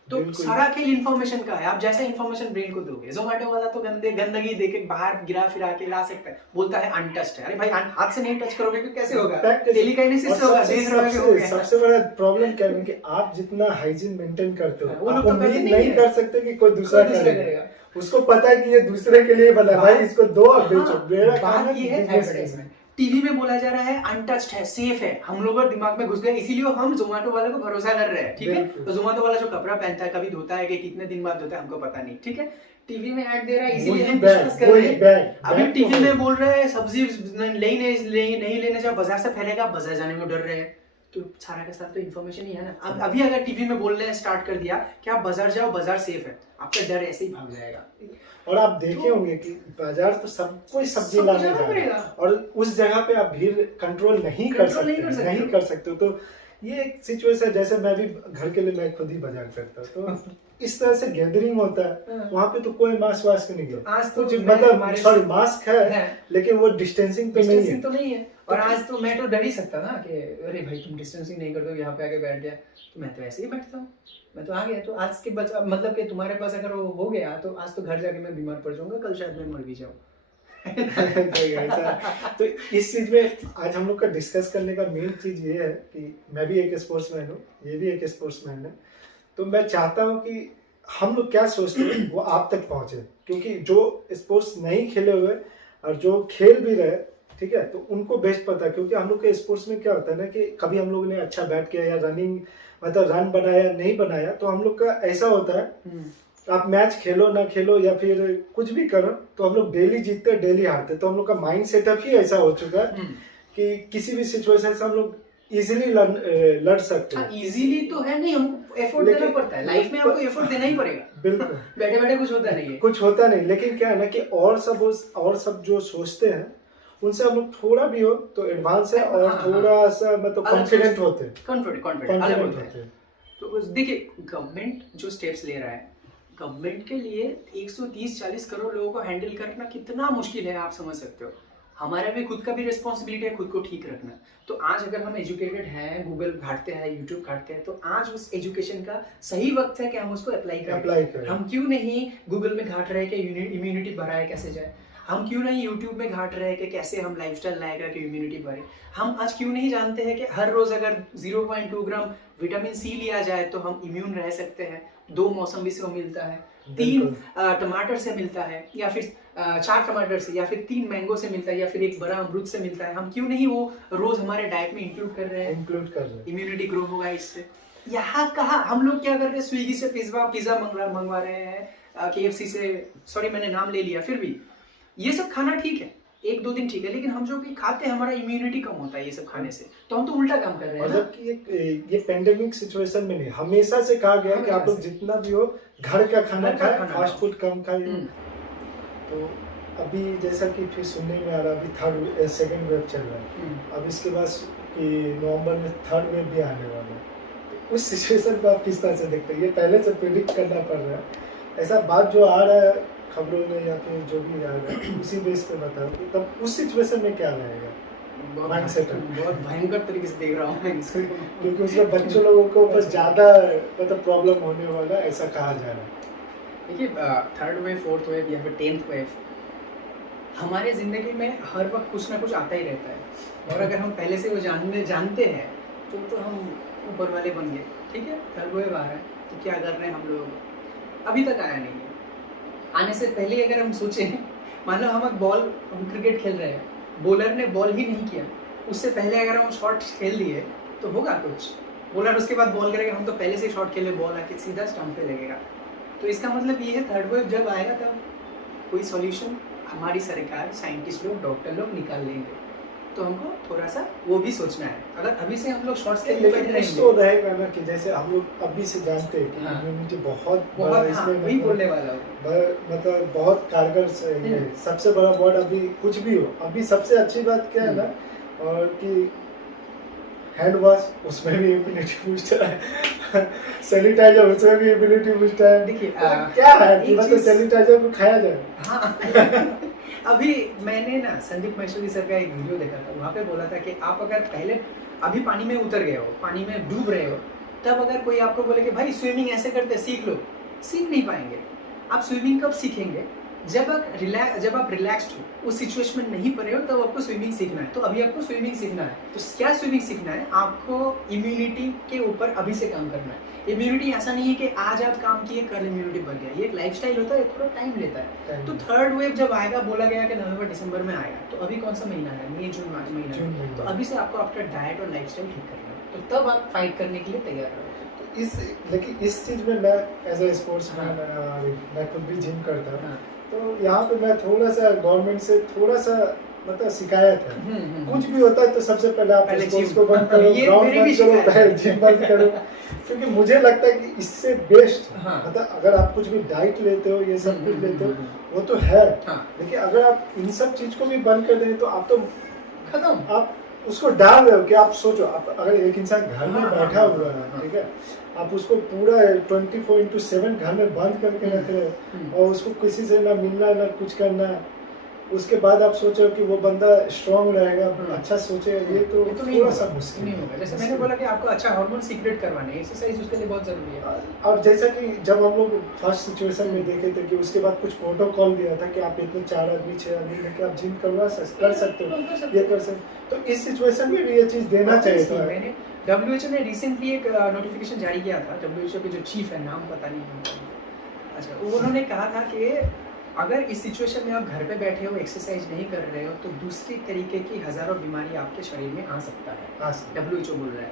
तो सारा खेल इन्फॉर्मेशन का है, आप जैसा इन्फॉर्मेशन ब्रेन को दोगे। जोमेटो वाला तो गंदगी देके बाहर गिरा फिरा के ला सकता है, बोलता है अनटच्ड है। अरे भाई हाथ से नहीं टच करोगे तो कैसे होगा? टेलीकाइनेसिस से होगा, देख रहे हो। सबसे बड़ा प्रॉब्लम क्या है कि आप जितना हाइजीन मेंटेन करते हो, आप उम्मीद नहीं कर सकते कि कोई दूसरा करेगा। उसको पता है कि ये दूसरे के लिए बना है, भाई इसको दो अब बेचो। मेरा बात ये है एडवर्टाइजमेंट। टीवी में बोला जा रहा है अनटच्ड है, सेफ है, हम लोग दिमाग में घुस गए, इसीलिए हम जोमेटो वाले को भरोसा कर रहे हैं। ठीक है, तो जोमेटो वाला जो कपड़ा पहनता है, कभी धोता है कि कितने दिन बाद धोता है हमको पता नहीं। ठीक है, टीवी में ऐड दे रहा है, इसीलिए हम विश्वास कर रहे हैं। अभी टीवी में बोल रहे हैं सब्जी नहीं लेने जाओ, बाजार से फैलेगा, बाजार जाने में डर रहे हैं। तो सारा का सारा तो इन्फॉर्मेशन ही है ना। अब अभी अगर टीवी में बोलने स्टार्ट कर दिया कि आप बाजार जाओ, बाजार सेफ है, आपका डर ऐसे ही भाग जाएगा। और आप देखे होंगे कि बाजार तो सब कोई सब्जी लाने जा रहा है, और उस जगह पे आप भीड़ कंट्रोल नहीं कर सकते। तो ये एक सिचुएशन है। जैसे मैं भी घर के लिए मैं खुद ही बाजार करता हूँ, तो इस तरह से गैदरिंग होता है वहाँ पे, तो कोई मास्क नहीं है। आज तो मतलब सॉरी मास्क है, लेकिन वो डिस्टेंसिंग पे नहीं है। और आज तो मैं तो डर ही सकता ना कि अरे भाई तुम डिस्टेंसिंग नहीं करते हो, यहाँ पे आके बैठ गया, तो मैं तो ऐसे ही बैठता हूँ, मैं तो आ गया। तो आज के मतलब कि तुम्हारे पास अगर वो हो गया तो आज तो घर जाके मैं बीमार पड़ जाऊंगा, कल शायद मैं मर भी जाऊँ। तो इस चीज में आज हम लोग का डिस्कस करने का मेन चीज ये है कि मैं भी एक स्पोर्ट्समैन हूँ, ये भी एक स्पोर्ट्समैन है, तो मैं चाहता हूँ कि हम लोग क्या सोचते हैं वो आप तक पहुंचे, क्योंकि जो स्पोर्ट्स नहीं खेले हुए और जो खेल भी रहे, ठीक है, तो उनको बेस्ट पता है। क्योंकि हम लोग के स्पोर्ट्स में क्या होता है ना कि कभी हम लोग ने अच्छा बैट किया या रनिंग मतलब रन बनाया नहीं बनाया, तो हम लोग का ऐसा होता है आप मैच खेलो ना खेलो या फिर कुछ भी करो, तो हम लोग डेली जीतते डेली हारते, तो हम लोग का माइंड सेटअप ही ऐसा हो चुका है कि किसी भी सिचुएशन से हम लोग इजीली लड़ सकते हैं। इजीली तो है नहीं, हमको एफर्ट देना पड़ता है लाइफ में, हमको एफर्ट देना ही पड़ेगा। बिल्कुल बैठे बैठे कुछ होता नहीं है, कुछ होता नहीं। लेकिन क्या है ना कि और सब जो सोचते हैं उनसे हम लोग थोड़ा भी हो तो एडवांस है, और थोड़ा सा मतलब कॉन्फिडेंट होते हैं, कॉन्फिडेंट होते हैं। तो देखिए गवर्नमेंट जो स्टेप्स ले रहा है, गवर्नमेंट के लिए 130-40 करोड़ लोगों को हैंडल करना कितना मुश्किल है आप समझ सकते हो। हमारा भी खुद का भी रिस्पॉन्सिबिलिटी है खुद को ठीक रखना। तो आज अगर हम एजुकेटेड हैं, गूगल घाटते हैं, यूट्यूब घाटते हैं, तो आज उस एजुकेशन का सही वक्त है कि हम उसको अप्लाई करें। हम क्यों नहीं गूगल में घाट रहे कि इम्यूनिटी बढ़ाए कैसे जाए, हम क्यों नहीं यूट्यूब में घाट रहे कि कैसे हम लाइफस्टाइल लाएगा कि इम्यूनिटी बढ़े। हम आज क्यों नहीं जानते हैं कि हर रोज अगर 0.2 ग्राम विटामिन सी लिया जाए तो हम इम्यून रह सकते हैं। 2 मौसमी से वो मिलता है, 3 टमाटर से मिलता है, या फिर 4 टमाटर से, या फिर 3 मैंगो से मिलता है, या फिर एक बड़ा अमरूद से मिलता है। हम क्यों नहीं वो रोज हमारे डाइट में इंक्लूड कर रहे हैं, इम्यूनिटी ग्रो होगा इससे। यहाँ कहा हम लोग क्या कर रहे हैं, स्विगी से पिज्जा मंगवा रहे हैं, KFC से, सॉरी मैंने नाम ले लिया, फिर भी ये सब खाना ठीक है, 1-2 दिन ठीक है, लेकिन हम जो भी खाते हैं हमारा इम्यूनिटी कम होता है ये सब खाने से, तो हम तो उल्टा काम कर रहे हैं। मतलब कि ये पेंडेमिक सिचुएशन में नहीं, हमेशा से कहा गया कि आप लोग जितना भी हो घर का खाना घर का खाए, खाना फास्ट खाओ। फूड कम खाइए। हम्म, तो अभी जैसा कि फिर सुनने में आ रहा, अभी सेकेंड वेव चल रहा है, हम्म। अब इसके बाद कि नवंबर में थर्ड वेव भी आने वाला है। तो उस सिचुएशन को आप किस तरह से देखते हैं? ये पहले से प्रिडिक्ट करना पड़ रहा है, ऐसा बात जो आ रहा है खबरों में या फिर जो भी आ रहा है उसी बेस पे बताओ, तो तब उस सिचुएशन में क्या रहेगा माइंडसेट? बहुत भयंकर तरीके से देख रहा हूँ मैं इसको। क्योंकि उसमें बच्चों लोगों को ऊपर ज़्यादा मतलब प्रॉब्लम होने वाला है, ऐसा कहा जा रहा है। देखिए, थर्ड वेव, फोर्थ वेव या फिर 10th वेव हमारे ज़िंदगी में हर वक्त कुछ ना कुछ आता ही रहता है, और अगर हम पहले से वो जानते हैं तो हम ऊपर वाले बन गए। ठीक है, थर्ड वेव आ रहा है तो क्या कर रहे हैं हम लोग? अभी तक आया नहीं है। आने से पहले ही अगर हम सोचें, मान लो हम क्रिकेट खेल रहे हैं, बॉलर ने बॉल ही नहीं किया, उससे पहले अगर हम शॉट खेल दिए तो होगा कुछ। बॉलर उसके बाद बॉल करेगा, हम तो पहले से शॉट खेले, बॉल आके सीधा स्टंप पे लगेगा। तो इसका मतलब ये है, थर्ड वेव जब आएगा तब कोई सॉल्यूशन हमारी सरकार, साइंटिस्ट लोग, डॉक्टर लोग निकाल लेंगे। तो हमको थोड़ा सा वो भी सोचना है। अगर अभी से हम लोग शॉर्ट्स खेलते लेकिन बैठे कुछ तो रहेंगे, रहेगा ना कि जैसे हम लोग अभी से जानते हैं कि हाँ। इम्यूनिटी बहुत बड़ा बहुत, हाँ, इसमें वही बोलने वाला हूँ। मतलब बहुत कारगर ये सबसे बड़ा वर्ड अभी कुछ भी हो, अभी सबसे अच्छी बात क्या है ना, और कि हैंड वॉश उसमें भी इम्यूनिटी बूस्टर है, सैनिटाइजर उसमें भी इम्यूनिटी बूस्टर है। देखिए, मतलब क्या है कि एक मतलब चीज़- सैनिटाइजर को खाया जाए? हाँ। अभी मैंने ना संदीप महेश्वरी सर का एक वीडियो देखा था, वहाँ पे बोला था कि आप अगर पहले अभी पानी में उतर गए हो, पानी में डूब रहे हो, तब अगर कोई आपको बोले कि भाई स्विमिंग ऐसे करते सीख लो, सीख नहीं पाएंगे। आप स्विमिंग कब सीखेंगे? जब आप रिलैक्स्ड हो, उस सिचुएशन में नहीं पड़े हो, तब आपको स्विमिंग सीखना है। तो अभी आपको स्विमिंग सीखना है, तो क्या स्विमिंग सीखना है? आपको इम्यूनिटी के ऊपर अभी से काम करना है। इम्यूनिटी ऐसा नहीं है कि आज आप काम किए कल इम्यूनिटी बढ़ गया, ये एक लाइफस्टाइल होता है, थोड़ा टाइम लेता है। तो थर्ड वेव जब आएगा, बोला गया कि नवंबर दिसंबर में आएगा, तो अभी कौन सा महीना है? मई जून महीना। तो अभी से आपको अपना डाइट और लाइफस्टाइल ठीक करना है, तो तब आप फाइट करने के लिए तैयार रहो। लेकिन इस चीज में मैं एज ए स्पोर्ट्समैन, मैं खुद भी जिम करता हूँ, तो यहाँ पे मैं थोड़ा सा गवर्नमेंट से थोड़ा सा मतलब शिकायत है। कुछ भी होता है तो सबसे पहले आप स्पोर्ट्स को बंद करो, ग्राउंड बंद करो, पहले जिम बंद करो, क्योंकि मुझे लगता है कि इससे बेस्ट मतलब अगर आप कुछ भी डाइट लेते हो, ये सब कुछ लेते हो, वो तो है, लेकिन अगर आप इन सब चीज को भी बंद कर दें तो आप तो खत्म। आप उसको डाल रहे हो कि आप सोचो, आप अगर एक इंसान घर में बैठा हुआ है, ठीक है, आप उसको पूरा 24/7 घर में बंद करके रख रहे हो, और उसको किसी से ना मिलना ना कुछ करना, उसके बाद आप सोचो कि वो बंदा स्ट्रांग रहेगा, अच्छा सोचे, ये तो थोड़ा सा मुश्किल नहीं होगा। जैसे मैंने बोला कि आपको अच्छा हार्मोन सीक्रेट करवाने, एक्सरसाइज उसके लिए बहुत जरूरी है। और जैसा कि जब हम लोग फर्स्ट सिचुएशन में देखे थे कि उसके बाद कुछ प्रोटोकॉल दिया था कि आप इतने 4 आदमी 6 आदमी लेके आप जिम कर सकते हो, ये कर सकते, तो इस सिचुएशन में भी ये चीज देना चाहिए था। मैंने WHO ने रिसेंटली एक नोटिफिकेशन जारी किया था, WHO के जो चीफ है, नाम पता नहीं, अच्छा, उन्होंने कहा था कि अगर इस सिचुएशन में आप घर पे बैठे हो, एक्सरसाइज नहीं कर रहे हो, तो दूसरी तरीके की हजारों बीमारी आपके शरीर में आ सकता है। WHO बोल रहा है,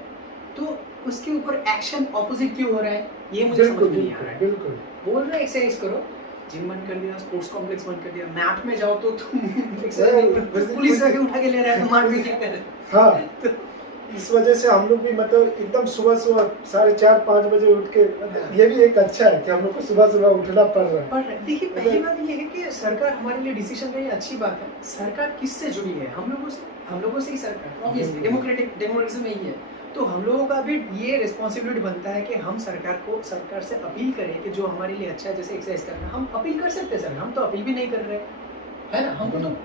तो उसके ऊपर एक्शन ऑपोजिट क्यों हो रहा है, ये मुझे समझ नहीं आ रहा है। बिल्कुल बोल रहे एक्सरसाइज करो, जिम बंद कर दिया, स्पोर्ट्स कॉम्प्लेक्स बंद कर दिया, मैट में जाओ तो तुम पुलिस आके उठा के ले रहा है, तो मार भी नहीं कर रहे। हाँ, इस वजह से हम लोग भी मतलब एकदम सुबह 4:30-5 बजे उठ के, मतलब ये भी एक अच्छा है कि हम लोग को सुबह उठना पड़ रहा है। देखिए, पहली बात ये है कि सरकार हमारे लिए डिसीजन ले, अच्छी बात है। सरकार किससे जुड़ी है? हम लोगों से ही सरकार, ऑब्वियसली डेमोक्रेसी में ही है। तो हम लोगों का भी ये रिस्पॉन्सिबिलिटी बनता है कि हम सरकार से अपील करें कि जो हमारे लिए अच्छा है, जैसे एक्सरसाइज करना, हम अपील कर सकते हैं सर, हम तो अपील भी नहीं कर रहे, है ना?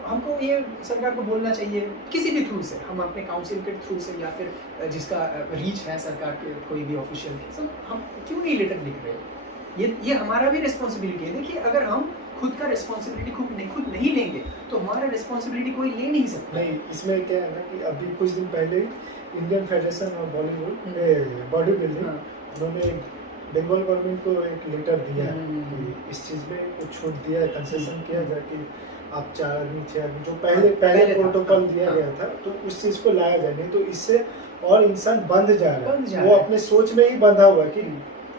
हमको ये सरकार को बोलना चाहिए किसी भी थ्रू से, हम अपने काउंसिल के थ्रू से, या फिर जिसका रीच है सरकार के कोई भी ऑफिशियल, सब हम क्यों नहीं लेटर लिख रहे? ये हमारा भी रिस्पॉन्सिबिलिटी है। देखिए, अगर हम खुद का रिस्पॉन्सिबिलिटी खुद नहीं लेंगे तो हमारा रिस्पॉन्सिबिलिटी कोई ले नहीं सकता। नहीं, इसमें क्या है ना कि अभी कुछ दिन पहले Indian federation of body building, उन्होंने बंगाल गवर्नमेंट को एक लेटर दिया कि इस चीज़ में कुछ छूट दिया है, कंसेशन किया जाए कि आप 4 आदमी 6 आदमी जो पहले प्रोटोकॉल दिया गया था, तो उस चीज़ को लाया जाए, नहीं तो इससे और इंसान बंध जा रहा है। वो अपने सोच में ही बंधा हुआ कि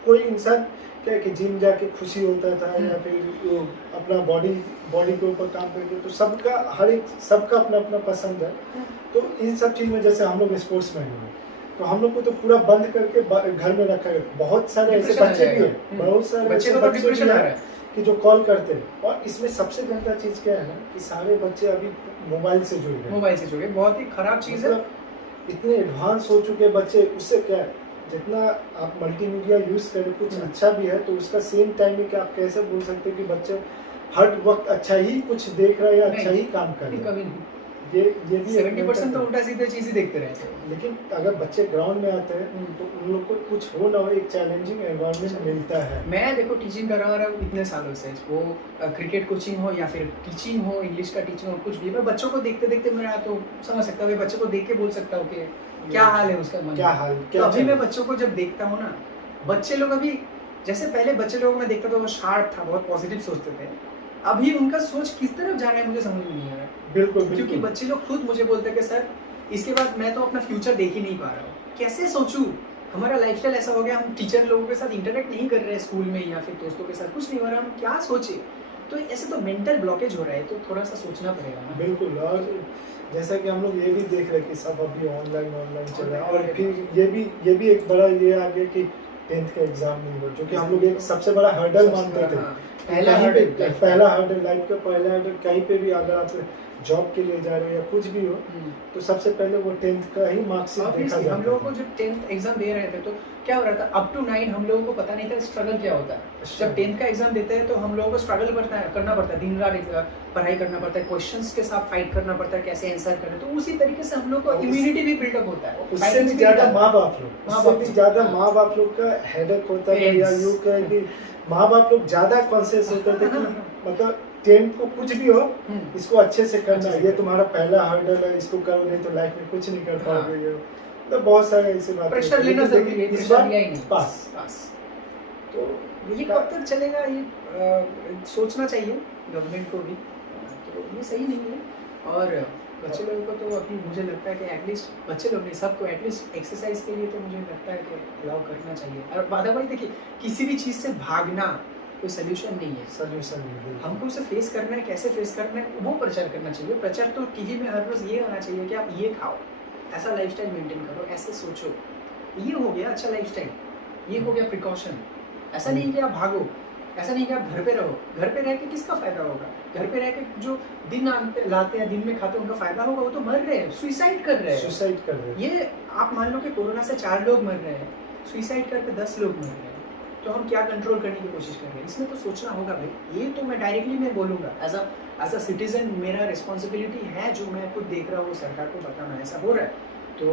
कोई इंसान क्या कि जिम जाके खुशी होता था, या फिर वो अपना बॉडी के ऊपर काम करके, तो सबका अपना अपना पसंद है। तो इन सब चीज़ में जैसे हम लोग स्पोर्ट्समैन हैं, तो हम लोग को तो पूरा बंद करके घर में रखा है। बहुत सारे ऐसे डिप्रेशन आ बच्चे भी जाएगा। हैं, बहुत सारे बच्चे ऐसे को तो बच्चे भी डिप्रेशन आ रहा हैं है। कि जो कॉल करते हैं। और इसमें सबसे गंदा चीज क्या है ना कि सारे बच्चे अभी मोबाइल से जुड़ गए, मोबाइल से जुड़े, बहुत ही खराब चीज है। मतलब इतने एडवांस हो चुके बच्चे। उससे क्या है, जितना आप मल्टीमीडिया यूज करें कुछ अच्छा भी है, तो उसका सेम टाइम में कि आप कैसे बोल सकते हो कि बच्चे हर वक्त अच्छा ही कुछ देख रहे हैं या अच्छा ही काम कर रहे हैं। कभी नहीं, ये भी 70% तो उल्टा सीधे चीज ही देखते रहते हैं। लेकिन अगर बच्चे ग्राउंड में आते हैं तो उन लोग को कुछ हो ना हो एक चैलेंजिंग एनवायरनमेंट मिलता है। मैं देखो टीचिंग करा रहा हूँ इतने सालों से, वो क्रिकेट कोचिंग हो या फिर टीचिंग हो, इंग्लिश का टीचिंग हो, कुछ भी। मैं बच्चों को देखते देखते मेरा तो समझ सकता हूँ, बच्चे को देख के बोल सकता हूँ कि क्या हाल है उसका मन, क्या हाल तो क्या अभी मैं बच्चों को जब देखता हूँ ना, बच्चे लोग अभी जैसे पहले बच्चे लोग मैं देखता था वो शार्प था, बहुत पॉजिटिव सोचते थे। अभी उनका सोच किस तरफ जा रहा है मुझे समझ में नहीं आ रहा है। बिल्कुल क्योंकि बच्चे लोग खुद मुझे बोलते हैं कि सर इसके बाद मैं तो अपना फ्यूचर देख ही नहीं पा रहा हूँ, कैसे सोचूं, हमारा लाइफस्टाइल ऐसा हो गया, हम टीचर लोगों के साथ इंटरेक्ट नहीं कर रहे हैं स्कूल में या फिर दोस्तों के साथ, कुछ नहीं हो रहा, हम क्या सोचे। तो ऐसे तो मेंटल ब्लॉकेज हो रहा है, तो थोड़ा सा सोचना पड़ेगा ना। बिल्कुल। और जैसा कि हम लोग ये भी देख रहे हैं कि सब अभी ऑनलाइन चल रहा है। और फिर ये भी एक बड़ा ये आ गया कि 10th का एग्जाम नहीं हो, जो कि हम लोग एक सबसे बड़ा हर्डल मानते थे। पहला हर्डल लाइफ का पहला हर्डल। कहीं पे भी अगर आप जॉब के लिए जा रहे हो या कुछ भी हो, तो सबसे पहले वो 10th का ही मार्क्सिट देखा जाता हम लोगों को था। जब 10th एग्जाम दे रहे थे तो क्या हो रहा था, अप टू 9 हम लोगों को पता नहीं था स्ट्रगल क्या होता है। जब 10th का एग्जाम देते हैं तो हम लोगों को स्ट्रगल करना पड़ता है, दिन रात पढ़ाई करना पड़ता है, क्वेश्चंस के साथ फाइट करना पड़ता है, कैसे आंसर करें। तो उसी तरीके से हम लोग को इम्यूनिटी भी बिल्डअप होता है। उससे भी ज्यादा माँ बाप लोग का हेडेक होता है, या यूं कहें कि माँ बाप लोग ज्यादा कॉन्शियस होते थे कि मतलब 10th को कुछ भी हो इसको अच्छे से करना है, ये तुम्हारा पहला हर्डल है, इसको करो नहीं तो लाइफ में कुछ नहीं कर पाओगे। ये तो बहुत सारे ऐसे बातें। प्रेशर लेना जरूरी है, इस बार लिया ही नहीं। पास तो ये कब तक चलेगा, ये सोचना चाहिए गवर्नमेंट को भी, तो ये सही नहीं है। और बच्चे लोगों को तो अभी मुझे लगता है कि एटलीस्ट बच्चे लोग नहीं, सबको एटलीस्ट एक्सरसाइज के लिए तो मुझे लगता है कि अलाउ करना चाहिए। और अदरवाइज देखिए, किसी भी चीज़ से भागना कोई सोल्यूशन नहीं है। सोल्यूशन नहीं है। हमको उसे फेस करना है, कैसे फेस करना है वो प्रचार करना चाहिए। प्रचार तो टीवी में हर रोज़ ये आना चाहिए कि आप ये खाओ, ऐसा लाइफस्टाइल मेंटेन करो, ऐसे सोचो, ये हो गया अच्छा लाइफस्टाइल, ये हो गया प्रिकॉशन। ऐसा नहीं कि आप भागो, ऐसा नहीं कि आप घर पे रहो। घर पे रह के किसका फायदा होगा? घर पे रह के जो दिन लाते हैं, दिन में खाते हैं, उनका फायदा होगा? वो तो मर रहे हैं, सुइसाइड कर रहे हैं। ये आप मान लो कि कोरोना से 4 लोग मर रहे हैं, सुइसाइड करके 10 लोग मर रहे हैं। तो हम क्या कंट्रोल करने की कोशिश कर रहे हैं? इसमें तो सोचना होगा भाई। ये तो मैं डायरेक्टली मैं बोलूँगा एज अ सिटीजन, मेरा रिस्पॉन्सिबिलिटी है, जो मैं खुद देख रहा हूँ सरकार को बताना ऐसा हो रहा है। तो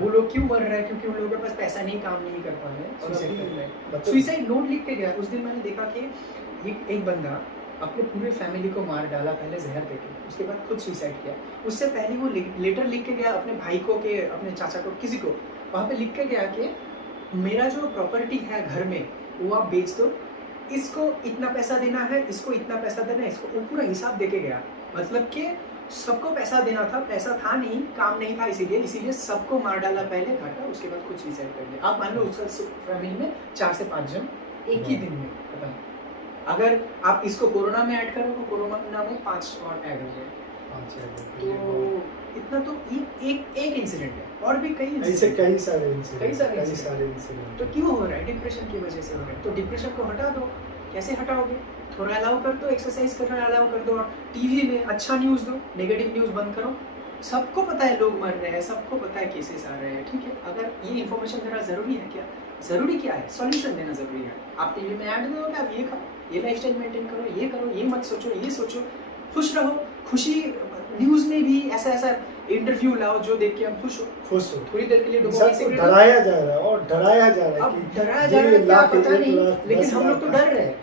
वो लोग क्यों मर रहे हैं? क्योंकि उन लोगों के पास पैसा नहीं, काम नहीं कर पा रहे हैं, सुसाइड कर रहे हैं। सुसाइड नोट लिख के गया। उस दिन मैंने देखा कि एक बंदा अपने पूरे फैमिली को मार डाला, पहले जहर देके, उसके बाद खुद सुसाइड किया। उससे पहले वो लेटर लिख के गया अपने भाई को, के अपने चाचा को, किसी को, वहाँ पे लिख के गया कि मेरा जो प्रॉपर्टी है घर में वो आप बेच दो, इसको इतना पैसा देना है, इसको इतना पैसा देना है, इसको वो पूरा हिसाब देके गया। मतलब कि सबको पैसा देना था, पैसा था नहीं, काम नहीं था, इसीलिए सबको मार डाला पहले, घाटा, उसके बाद खुद सुसाइड कर लिया। आप मान लो उस फैमिली में 4 से 5 जन एक ही दिन में खत्म। अगर आप इसको कोरोना में ऐड करो तो कोरोना में 5 और ऐड हो गए। तो इतना तो एक इंसिडेंट है, और भी कई सारे इंसिडेंट। तो क्यों हो रहा है? डिप्रेशन की वजह से हो रहा है। तो डिप्रेशन को हटा दो। कैसे हटाओगे? थोड़ा अलाउ कर दो, एक्सरसाइज करना अलाउ कर दो, और टीवी में अच्छा न्यूज़ दो, नेगेटिव न्यूज़ बंद करो। सबको पता है लोग मर रहे हैं, सबको पता है केसेस आ रहे हैं, ठीक है। अगर ये इन्फॉर्मेशन देना ज़रूरी है क्या? ज़रूरी क्या है? सॉल्यूशन देना ज़रूरी है। आप टीवी में ऐड दोगे, आप ये खाओ, ये लाइफस्टाइल मेंटेन करो, ये मत सोचो, ये सोचो, खुश रहो। खुशी न्यूज़ में भी ऐसा इंटरव्यू लाओ जो देख के हम खुश हो। थोड़ी देर के लिए डराया जा रहा है। अब डराया जा रहा है, क्या पता नहीं, लेकिन हम लोग तो डर रहे हैं,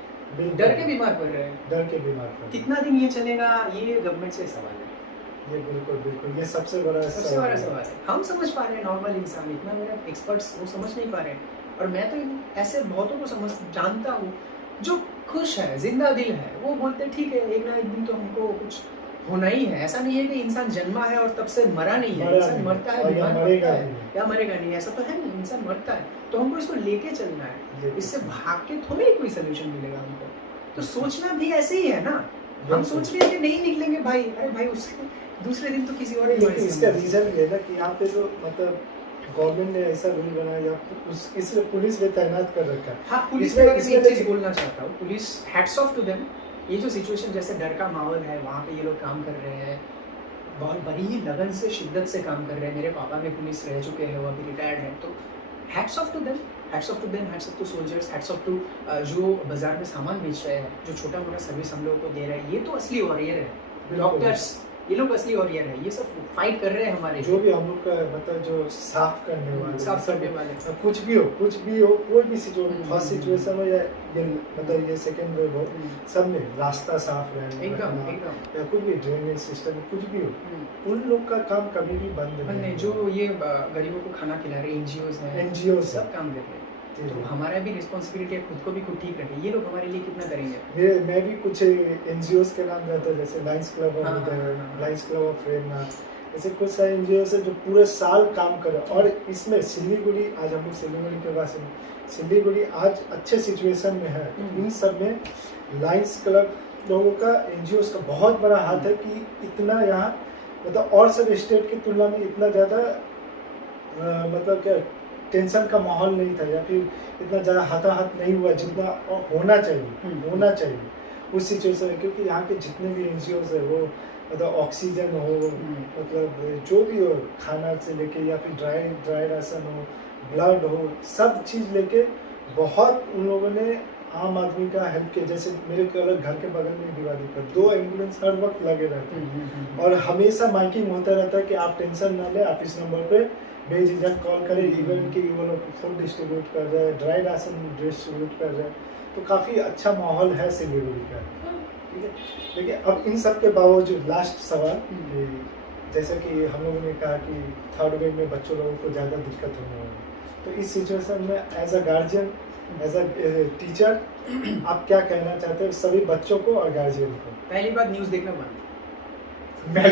डर के बीमार पड़ रहे हैं। कितना दिन ये चलेगा, ये गवर्नमेंट से सवाल है। ये बिल्कुल ये सबसे बड़ा सवाल है। हम समझ पा रहे हैं, नॉर्मल इंसान, इतना मेरा एक्सपर्ट्स वो समझ नहीं पा रहे हैं। और मैं तो ऐसे बहुतों को जानता हूँ जो खुश है, जिंदा दिल है। वो बोलते ठीक है, एक ना एक दिन तो हमको कुछ होना ही है। ऐसा नहीं है कि इंसान जन्मा है और तब से मरा नहीं है। इंसान मरता है, बीमार पड़ता है, या मरेगा नहीं, ऐसा तो है नहीं। इंसान मरता है, तो हमको इसको लेके चलना है। इससे भाग के थोड़ी कोई सोल्यूशन मिलेगा हमको। तो सोचना भी ऐसे ही है ना। हम सोच रहे हैं कि नहीं निकलेंगे भाई, अरे भाई उसके दूसरे दिन तो किसी और इसका रीजन ये है ना कि यहाँ पे जो मतलब गवर्नमेंट ने ऐसा रूल बनाया या इसलिए पुलिस में तैनात कर रखा है। हाँ, पुलिस के इसमें बारे में एक इसमें चीज़ बोलना चाहता हूँ, police hats off to them. ये जो सिचुएशन जैसे डर का माहौल है, वहाँ पे ये लोग काम कर रहे हैं, बहुत बड़ी ही लगन से, शिद्दत से काम कर रहे हैं। मेरे पापा भी पुलिस रह चुके हैं, वो अभी रिटायर्ड हैं, तो hats off to them, hats off to them, hats off to soldiers, hats off to जो बाजार में सामान बेच रहे हैं, जो छोटा मोटा सर्विस हम लोगों को दे रहे हैं, ये तो असली वॉरियर है। डॉक्टर्स, ये लोग असली वॉरियर है, ये सब फाइट कर रहे हैं हमारे जो भी हम लोग का मतलब जो साफ करने वाले, साफ करने वाले, कुछ भी हो कोई भी सिचुएशन, फर्स्ट सिचुएशन हो या ये मतलब ये सेकंड वेव हो, सब में रास्ता साफ रहना, एकदम या कुछ भी ड्रेनेज सिस्टम कुछ भी हो, उन लोग का काम कभी भी बंद नहीं। जो ये गरीबों को खाना खिला रहे एनजीओज हैं, एनजीओ सब काम कर रहे हैं, तो हमारा भी रिस्पॉन्सिबिलिटी है खुद को भी खुद ठीक रखें। ये लोग हमारे लिए कितना करेंगे। मैं भी कुछ एनजीओज के नाम रहता है, जैसे Lions Club of Lions Club of Prerna, ऐसे कुछ सारे एनजीओ है जो पूरे साल काम कर रहे हैं। और इसमें सिलीगुड़ी, आज हम लोग सिलीगुड़ी के पास हैं, सिलीगुड़ी आज अच्छे सिचुएशन में है। इन सब में लायंस क्लब लोगों का, एनजीओ का बहुत बड़ा हाथ है कि इतना यहाँ मतलब और सब स्टेट की तुलना में इतना ज़्यादा मतलब क्या टेंशन का माहौल नहीं था, या फिर इतना ज़्यादा हताहत नहीं हुआ जितना होना चाहिए उस सिचुएशन में। क्योंकि यहाँ के जितने भी एनजीओज है वो मतलब ऑक्सीजन हो, मतलब जो भी हो, खाना से लेके या फिर ड्राई राशन हो, ब्लड हो, सब चीज़ लेके बहुत उन लोगों ने आम आदमी का हेल्प किया। जैसे मेरे घर के बगल में दिवाली पर 2 एम्बुलेंस हर वक्त लगे रहते हैं और हमेशा माइकिंग होता रहता है कि आप टेंशन ना ले, आप इस नंबर पे बेझिझक कॉल करें, इवन कि वो लोग फूड डिस्ट्रीब्यूट कर रहे हैं, ड्राई राशन डिस्ट्रीब्यूट कर रहे हैं, तो काफ़ी अच्छा माहौल है सिलीगुड़ी का। ठीक है, लेकिन अब इन सब के बावजूद लास्ट सवाल, जैसा कि हम लोगों ने कहा कि थर्ड वेव में बच्चों लोगों को ज़्यादा दिक्कत होने वाली, तो इस सिचुएशन में as a guardian, as a teacher, आप क्या कहना चाहते हैं सभी बच्चों को और गार्जियन को? पहली बात, न्यूज़ देखना बंद। मैं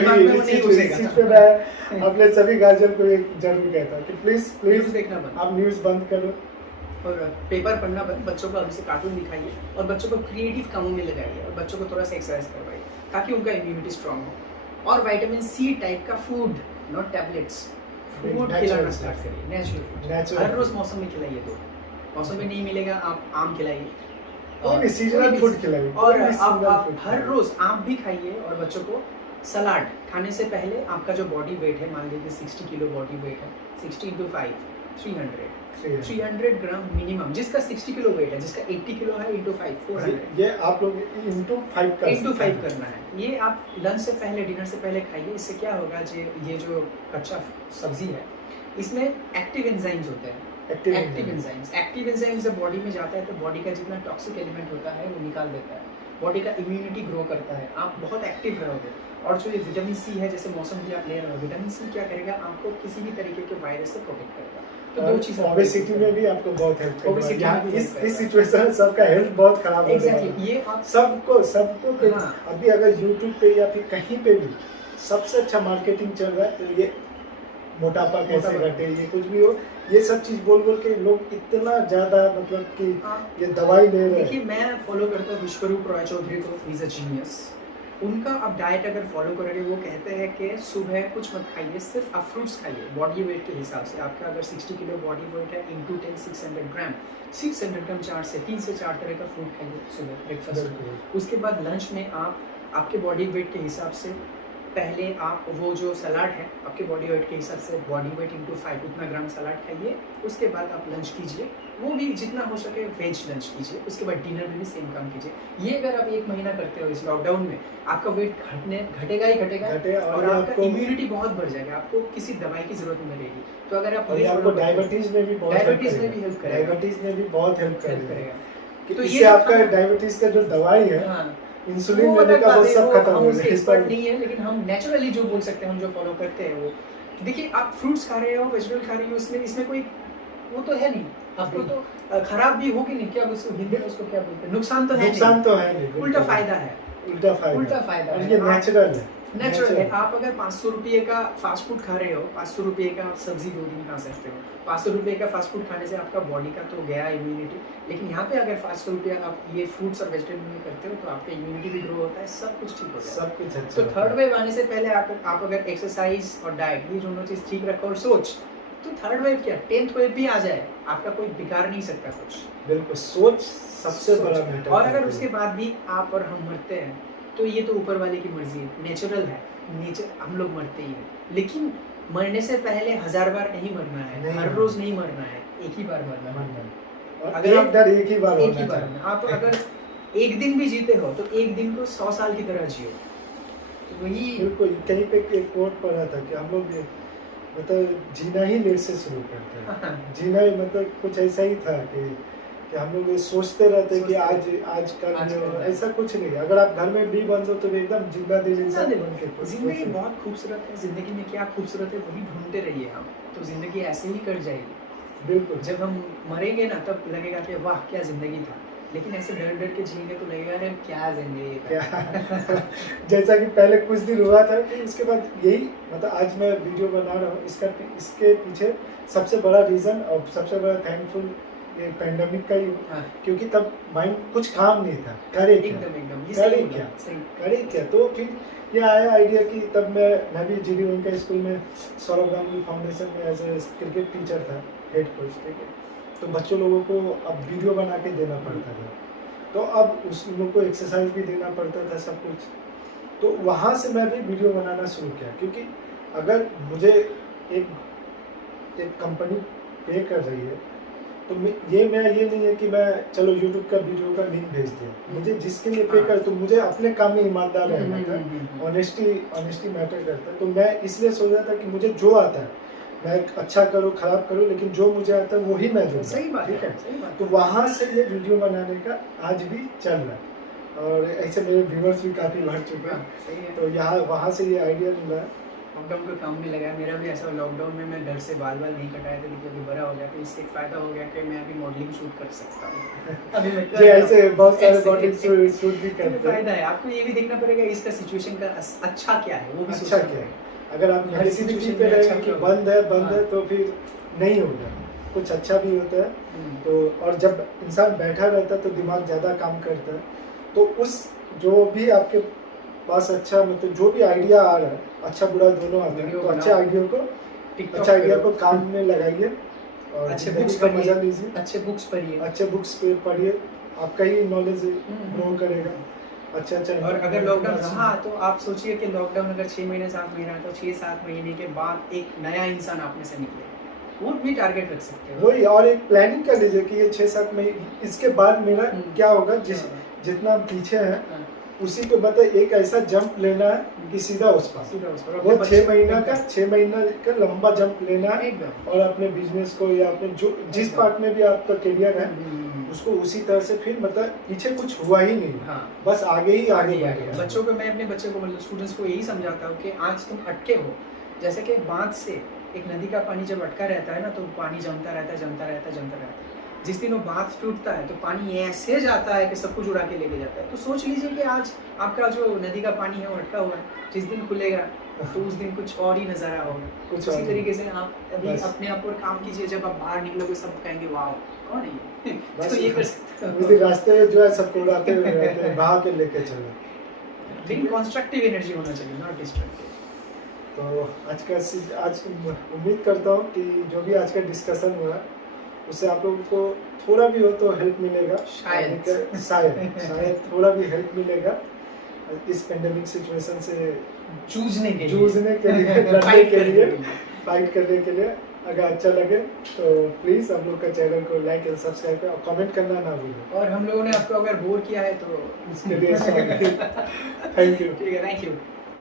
अपने सभी गार्जियन को जरूर कहता हूँ कि प्लीज देखना बंद, आप न्यूज़ बंद करो और पेपर पढ़ना बंद। बच्चों को हमसे कार्टून दिखाइए और बच्चों को क्रिएटिव कामों में लगाइए और बच्चों को थोड़ा सा एक्सरसाइज करवाइए ताकि उनका इम्यूनिटी स्ट्रांग हो। और विटामिन सी टाइप का फूड, नॉट टैबलेट्स, फूड खिलाना स्टार्ट करिए, नेचुरल। हर रोज मौसम में खिलाइए, तो मौसम में नहीं मिलेगा आप आम खिलाइए और सीजनल फूड खिलाइए, और आप हर रोज आम भी खाइए। और बच्चों को सलाद खाने से पहले आपका जो बॉडी वेट है, मान लीजिए 60 किलो बॉडी वेट है, 60 × 5 300 ग्राम मिनिमम। जिसका 60 किलो वेट है, जिसका 80 किलो है, × 5 400। ये आप लोग × 5 करना है। ये आप लंच से पहले, डिनर से पहले खाइए। इससे क्या होगा, ये जो कच्चा सब्जी है इसमें एक्टिव एंजाइम्स होते हैं। एक्टिव एंजाइम्स जब बॉडी में जाता है तो बॉडी का जितना टॉक्सिक एलिमेंट होता है वो निकाल देता है, बॉडी का इम्यूनिटी ग्रो करता है, आप बहुत एक्टिव रहोगे। और जो ये विटामिन सी है, जैसे मौसम भी आप ले रहे हो, विटामिन सी क्या करेगा, आपको किसी भी तरीके के वायरस से प्रोटेक्ट करेगा। तो दो चीज़, ओबेसिटी में भी आपको बहुत हेल्प करेगा। इस सिचुएशन सबका हेल्थ बहुत खराब हो रहा है, ये सबको हाँ। अभी अगर यूट्यूब पे या फिर कहीं पे भी सबसे अच्छा मार्केटिंग चल रहा है, तो ये मोटापा कैसे घटे, ये कुछ भी हो, ये सब चीज बोल के लोग इतना ज्यादा मतलब कि ये दवाई ले रहे हैं। देखिए, मैं फॉलो करता हूँ विश्वरूप रॉय चौधरी को, इज अ जीनियस। उनका आप डाइट अगर फॉलो करोगे, वो कहते हैं कि सुबह कुछ मत खाइए, सिर्फ आप फ्रूट्स खाइए बॉडी वेट के हिसाब से। आपका अगर 60 किलो बॉडी वेट है, × 10 600 ग्राम, 600 ग्राम 3 से 4 तरह का फ्रूट खाइए सुबह ब्रेकफास्ट। उसके बाद लंच में आप आपके बॉडी वेट के हिसाब से पहले आप वो जो सलाद है आपके बॉडी वेट के हिसाब से, बॉडी वेट × 5 उतना ग्राम सलाद खाइए। उसके बाद आप लंच कीजिए, वो भी जितना हो सके वेज लंच कीजिए। उसके बाद डिनर में भी सेम काम कीजिए। ये अगर आप 1 महीना करते हो इस लॉकडाउन में, आपका वेट घटेगा ही घटेगा और आपका इम्यूनिटी बहुत बढ़ जाएगा, आपको किसी दवाई की जरूरत नहीं लगेगी। तो अगर आप डायबिटीज में भी हेल्प करेगा, डायबिटीज में भी बहुत हेल्प करेगा। तो ये आपका डायबिटीज का जो दवाई है, इंसुलिन लेने का वो सब खत्म हो गया। एक्सपर्ट नहीं है, लेकिन हम नेचुरली जो बोल सकते हैं, हम जो फॉलो करते हैं वो, देखिए आप फ्रूट्स खा रहे हो, वेजिटेबल खा रहे हो, इसमें कोई वो तो है नहीं, आपको तो खराब भी होगी नहीं, क्या उसको हिंदी में उसको क्या बोलते हैं, नुकसान तो है नहीं, उल्टा फायदा है, उल्टा फायदा है। ये नेचुरल है। आप अगर 500 रुपये का फास्ट फूड खा रहे हो, 500 रुपये का आप सब्जी 2 दिन खा सकते हो। 500 रुपये का फास्ट फूड खाने से आपका बॉडी का तो गया इम्यूनिटी, लेकिन यहाँ पे अगर 500 रुपया आप ये फ्रूट्स और वेजिटेबल में करते हो तो आपका इम्यूनिटी भी ग्रो होता है, सब कुछ ठीक होता है, सब कुछ अच्छा। तो थर्ड वेव आने से पहले आप अगर एक्सरसाइज और डाइट, ये दोनों चीज़ ठीक रखो और सोच, तो थर्ड वेव क्या 10th वेव भी आ जाए आपका कोई बिगाड़ नहीं सकता कुछ। बिल्कुल, सोच सबसे बड़ा मैटर और अगर करती है। उसके बाद भी आप और हम मरते हैं तो ये तो ऊपर वाले की मर्जी है, नेचुरल है, नेचर हम लोग मरते ही हैं। लेकिन मरने से पहले 1000 बार नहीं मरना है, नहीं हर मरना। रोज नहीं मरना है, एक ही बार मरना है। मरना है। और अगर एक आप- डर एक ही बार एक होना ही बार चाहिए। में आप अगर एक दिन भी जीते हो तो एक दिन को 100 साल की तरह जियो। तो वही बिल्कुल, कहीं पे एक कोट पढ़ा था कि हम लोग मतलब जीना ही लेट से शुरू करते हैं। जीना ही मतलब कुछ ऐसा ही था कि हम लोग ये सोचते रहते हैं कि आज आज कल आज ये कल होगा। है। ऐसा कुछ नहीं है। अगर आप घर में भी बंद हो तो भी एकदम जिंदा दिल इंसान बन के जिंदगी बहुत खूबसूरत है, जिंदगी में क्या खूबसूरत है वही ढूंढते रहिए हम, तो जिंदगी ऐसे ही कट जाएगी। बिल्कुल। जब हम मरेंगे ना तब लगेगा कि वाह क्या जिंदगी था, लेकिन ऐसे डर डर के जिएंगे तो लगेगा अरे क्या जिंदगी था। क्या जैसा कि पहले कुछ दिन हुआ था कि उसके बाद यही मतलब आज मैं वीडियो बना रहा हूँ इसके पीछे सबसे बड़ा रीज़न और सबसे बड़ा थैंकफुल ये पैंडेमिक का ही हूँ। हाँ। क्योंकि तब माइंड कुछ काम नहीं था, करे क्या एकदम ये करे सही बोला, क्या सही। करे क्या। तो फिर ये आया आइडिया कि तब मैं भी जीडी उनका स्कूल में सौरभ गांगुली फाउंडेशन में एज ए क्रिकेट टीचर था, हेड कोच, ठीक है। तो बच्चों लोगों को अब वीडियो बना के देना पड़ता था, तो अब उस लोग को एक्सरसाइज भी देना पड़ता था, सब कुछ। तो वहाँ से मैं भी वीडियो बनाना शुरू किया, क्योंकि अगर मुझे एक कंपनी पे कर रही है तो ये नहीं है कि मैं चलो यूट्यूब का वीडियो का लिंक भेज दिया। मुझे जिसके लिए पे कर, तो मुझे अपने काम में ईमानदार रहना था। ऑनेस्टी मैटर करता है। तो मैं इसलिए सोच रहा था कि मुझे जो आता है मैं अच्छा करूँ खराब करूँ, लेकिन जो मुझे आता है वही मैं दूंगा। सही बात ठीक है, है। सही बात तो वहाँ से ये वीडियो बनाने का आज भी चल रहा है, और ऐसे मेरे व्यूअर्स भी काफ़ी बढ़ चुके है। हैं। सही है। तो यहाँ वहाँ से ये आइडिया मिला है। लॉकडाउन को काम में लगाया। मेरा भी ऐसा लॉकडाउन में मैं डर से बाल नहीं कटाए थे, लेकिन अभी बड़ा हो गया तो इससे एक फायदा हो गया कि मैं अभी मॉडलिंग शूट कर सकता हूँ। अभी मैं कर जी, रहा हूँ। ऐसे बहुत सारे ऐसे- मॉडलिंग शूट भी तो करते हैं। फायदा है, आपको ये भी देखना पड़ेगा इसका सिचुएशन का अच्छा क्या है, वो भी अच्छा सोचना क्या है। पड़ेगा। अगर आप हर नेगेटिविटी situation पे में रहेंगे अच्छा कि क्या बंद होगा। है तो फिर नहीं होगा। कुछ अच्छा भी होता है। हम्म। तो और जब इंसान बैठा रहता है तो दिमाग ज़्यादा काम करता है। तो उस जो भी आपके पास अच्छा मतलब जो भी आइडिया आ रहा है, अच्छा बुरा दोनों आता है, वीडियो तो अच्छे बनाओ, आइडिया को TikTok अच्छा आइडिया करो, को काम में लगाइए और अच्छे जिंदगी बुक्स का पढ़िए, मजा लीजिए। अच्छे बुक्स पढ़िए। अच्छे बुक्स पे पढ़िए, आपका ही नॉलेज हम्म। ग्रो करेगा। अच्छा और अगर लॉकडाउन रहा तो आप सोचिए कि लॉकडाउन अगर 6 महीने 7 महीना तो 6-7 महीने के बाद एक नया इंसान आप में से निकले, वो भी टारगेट रख सकते हो। वही, और एक प्लानिंग कर लीजिए कि ये 6-7 महीने इसके बाद मेरा क्या होगा। जितना हम पीछे हैं हाँ, उसी को बताए, एक ऐसा जंप लेना है कि सीधा उस पास। सीधा उस पर वो अपने 6 महीना बच्चे- का 6 महीना का लंबा जंप लेना है, एकदम। और अपने बिजनेस को या अपने जो जिस एकदम। पार्ट में भी आपका करियर है हम्म। उसको उसी तरह से, फिर मतलब पीछे कुछ हुआ ही नहीं, हाँ, बस आगे ही आगे आगे बढ़ेगा। बच्चों को, मैं अपने बच्चे को मतलब स्टूडेंट्स को यही समझाता हूँ कि आज तुम अटके हो, जैसे कि बांध से एक नदी का पानी जब अटका रहता है ना तो पानी जमता रहता है, जमता रहता है, जमता रहता है। जिस दिन वो बांध टूटता है तो पानी ऐसे जाता है कि सब कुछ उड़ा के लेके जाता है। तो सोच लीजिए कि आज आपका जो नदी का पानी है वो अटका हुआ है, जिस दिन खुलेगा तो उस दिन कुछ और ही नज़ारा होगा। कुछ उसी और तरीके से आप अभी बस। अपने आप पर काम कीजिए, जब आप बाहर निकलोगे सब कहेंगे वाह कौन है ये? बस तो ये कर सकते उस हो। दिन रास्ते में जो है सबको उड़ाते हुए रहते हैं, बहा के लेके चलो। लेकिन कंस्ट्रक्टिव एनर्जी होना चाहिए, नॉट डिस्ट्रक्टिव। तो आज उम्मीद करता हूँ कि जो भी आज का डिस्कशन हुआ उससे आप लोगों को थोड़ा भी हो तो हेल्प मिलेगा। शायद थोड़ा भी हेल्प मिलेगा इस पेंडेमिक सिचुएशन से जूझने के लिए लड़ने के लिए, फाइट करने के लिए। अगर अच्छा लगे तो प्लीज़ हम लोग का चैनल को लाइक एंड सब्सक्राइब करें और कमेंट करना ना भूलें। और हम लोगों ने आपको अगर बोर किया है तो इसके लिए सॉरी। Thank you. ठीक है, थैंक यू।